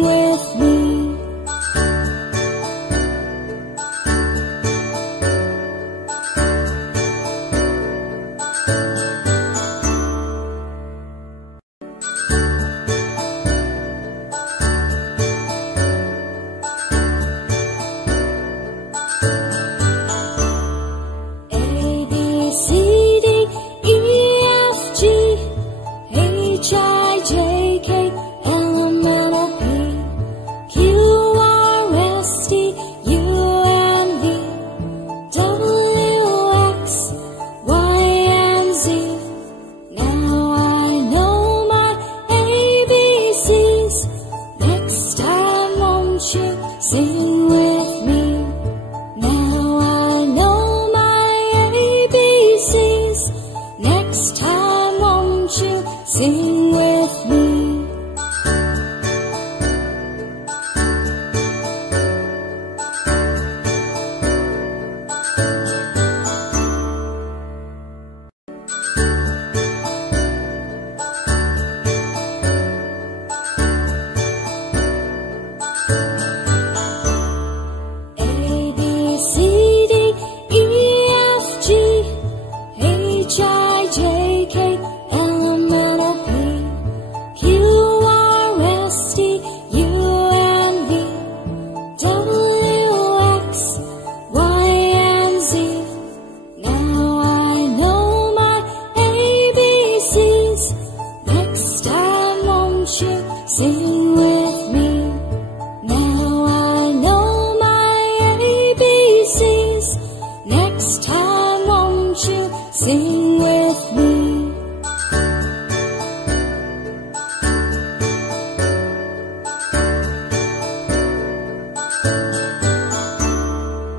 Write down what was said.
with me. Sing with me. Now I know my ABCs. Next time won't you sing with me? Sing with me. Now I know my ABCs. Next time won't you sing?